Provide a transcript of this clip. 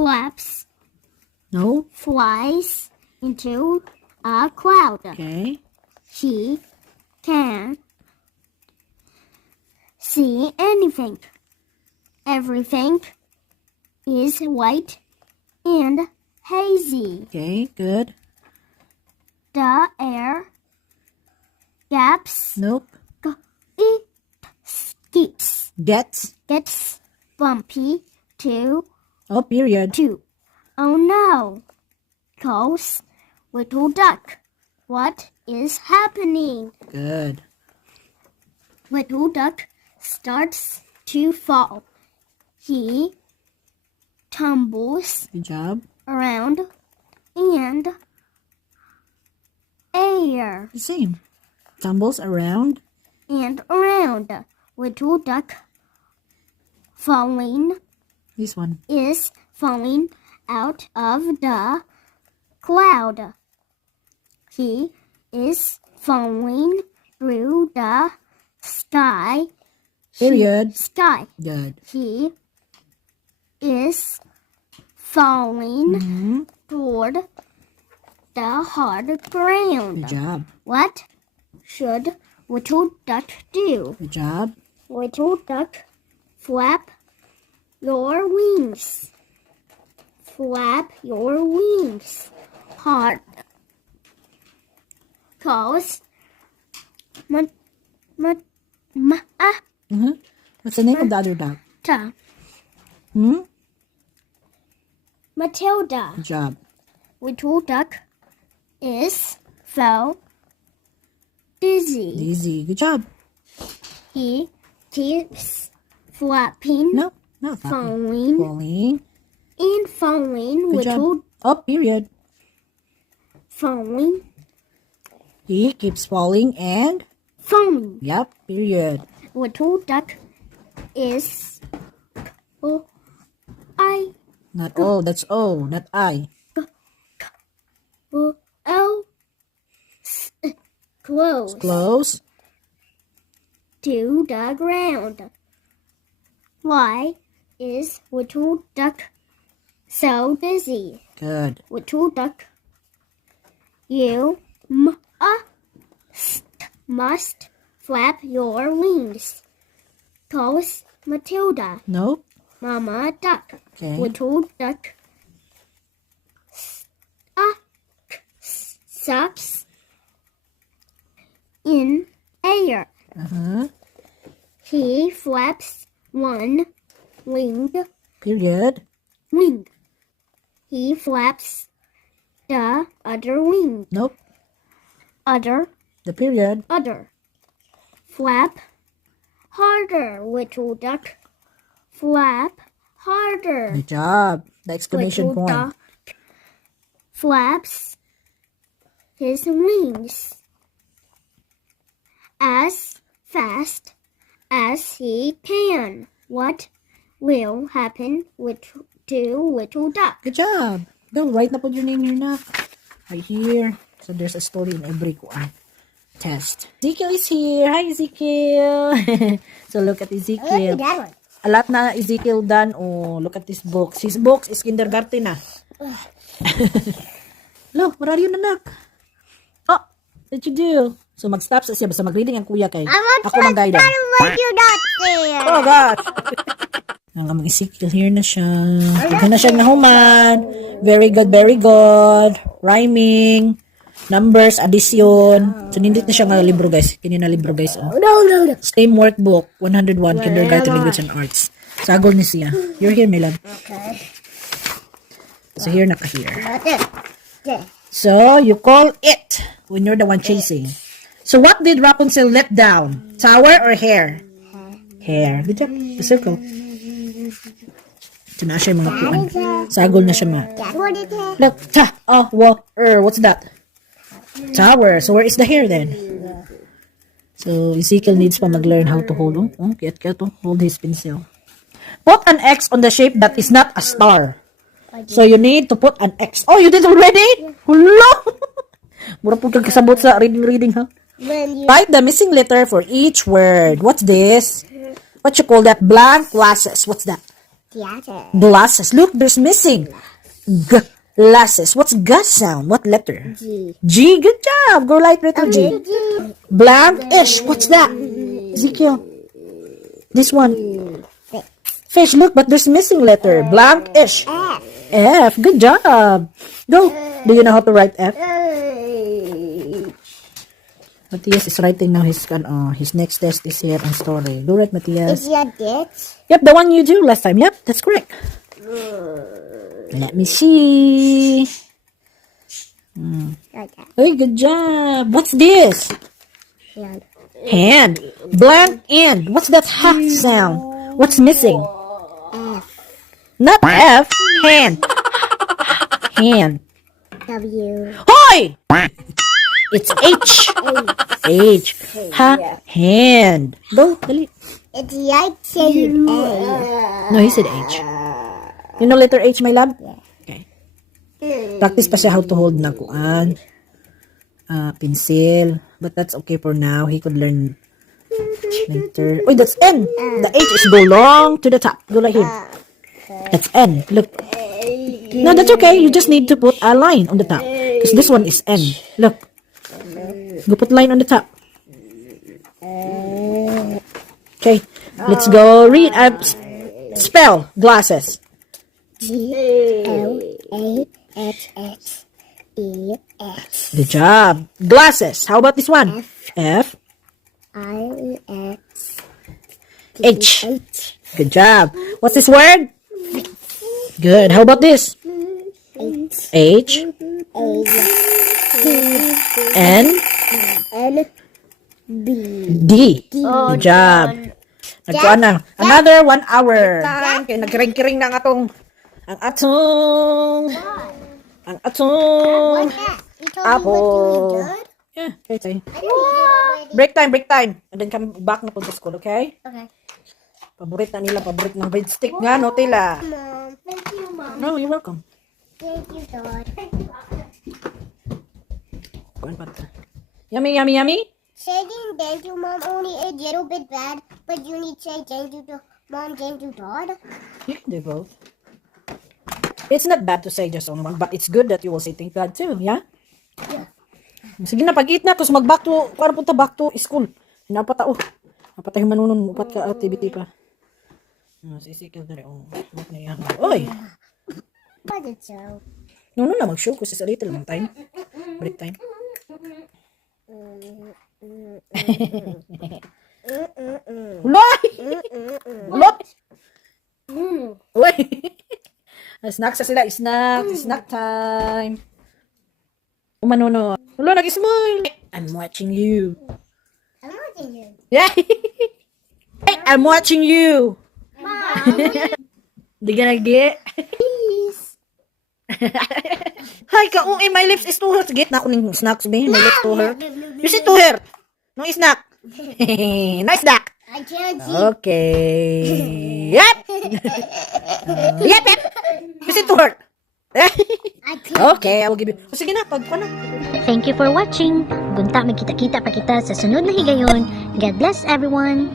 flaps, No. flies into a cloud. Okay. She can't see anything. Everything is white and hazy. Okay, good. The air gaps. Nope. It Gets. gets bumpy too. Oh, period. Oh no, calls little duck. What is happening? Good. Little duck starts to fall. He tumbles Good job. around and air The same. Tumbles around. and around. Little duck falling This one. is falling out of the cloud. He is falling through the sky. Period. Sky. Good. He is falling Mm-hmm. toward the hard ground. Good job. What should little duck do? Good job. Little duck, flap your wings. Flap your wings hard. Cause Mm-hmm. What's the name of the other dog? Hmm? Matilda. Good job. Little duck is so dizzy. Easy. Good job. He keeps flapping, No. No. Falling. falling, and falling. Good Little job. Oh, period. falling, He keeps falling and. falling. Yep. Period. Little duck is I Not O. That's O. Not I. L close Close. to the ground. Why is little duck so busy? Good. Little duck, you must flap your wings. Calls Matilda. Nope. Mama duck. Okay. Little duck sucks in air. Uh-huh. He flaps one wing. Period. He flaps the other wing. Nope. Other. The period. Flap harder, little duck. Flap harder. Good job. The exclamation Little point. duck flaps his wings as fast as he can. What will happen to little duck? Good job. Go, write na po your name here na. Right here. So there's a story in every test. Ezekiel is here. Hi, Ezekiel. So look at Ezekiel. A lot na Ezekiel done. Oh, look at this books. His books is kindergarten na. Look, where are you, nanak? Oh, what you do? So mag-stop sa siya. Basta mag-reading ang kuya kay. Ako lang guide. You're not there. Oh gosh. Ang amang Ezekiel here na siya. Ito na siya nahuman. Very good, very good. Rhyming. Numbers, addition. So, nindot na siya nga libro, guys. Kini na libro, guys. Oh. No. STEM workbook, 101, Kindergarten Language and Arts. Sagol ni siya. You're here, my love. Okay. So, here na ka here. Okay. So, you call it when you're the one chasing. So, what did Rapunzel let down? Tower or hair? Hair. Good job. The circle. Ito na siya yung mga kuwan. Sagol na siya, ma. What is it? Look, what's that? Tower. So, where is the hair then? So, Ezekiel needs pa mag-learn how to hold. Get to hold his pencil. Put an X on the shape that is not a star. So, you need to put an X. Oh, you did already? Hello! Mura po kang kasabot sa reading, ha? Write the missing letter for each word. What's this? What you call that? Blank glasses. What's that? Theater. Glasses. Look, there's missing. Glasses. What's G sound? What letter? G. G. Good job. Go light letter G. Blank-ish. What's that? Ezekiel. This one. Fish. Look, but there's missing letter. Blank-ish. F. F. Good job. Go. Do you know how to write F? Matthias is writing now his next test is here on story. Go right, Matthias. Is your ditch? Yep, the one you do last time. Yep, that's correct. Let me see. Like that. Hey, good job. What's this? Hand. Hand. Blank and. What's that ha sound? What's missing? F. Not F. Hand. Hand. W. Hoy! It's H. H. Ha. Hand. Go, dali. It's right shade A. No, he said H. You know letter H, my love? Okay. Practice pa siya how to hold na kuan. Pencil. But that's okay for now. He could learn later. Oh, that's N. The H is go long to the top. Go like here. That's N. Look. No, that's okay. You just need to put a line on the top. Because this one is N. Look. Go put line on the top. Okay. Let's go read. Spell glasses. G-L-A-S-S-E-S. Good job. Glasses. How about this one? F. I-S. H. H. Good job. What's this word? Good. How about this? H. H. A. N. N. B. D. Good job. Nagkuhan na. Another 1 hour. Okay, nagkiring-kiring na ang atong What's that? You told me what you apple. did? Yeah, okay. What? Break time. And then come back na po sa school, okay? Okay. Paborit ng breadstick nga, no, Tila? Mom. Thank you, Mom. No, you're welcome. Thank you, Dad. Kuhan pa ito. Yummy. Saying thank you, Mom, only a little bit bad, but you need to say thank you to Mom, thank you, Dad. You can do both. It's not bad to say just on one, but it's good that you will say thank God too, yeah? Sige na, pag-eat na, tapos mag-back to, parang punta back to school. Napata, napatay yung manunon, upat ka activity pa. Sisikil na rin, Ba't na yan? Oy! What did so? No, mag-show ko sa little lang time. Break time. Uloy! Uloy! Uy! Snack sa sila. Snack time. Umanono. Ulo, nag-smile. I'm watching you. I'm watching you. Yeah. Hey, I'm watching you. Di ka nag-get? Please. Hi, my lips is too hurt. Get na ako ng snacks, babe. My lips too hurt. You see too hurt. No snack. Nice snack. I can't see. Okay. Yep. Yep. You see too hurt. I can't. Okay, I will give you. Sige na, pagpa na. Thank you for watching. Gunta, magkita-kita pa kita sa sunod na higayon. God bless everyone.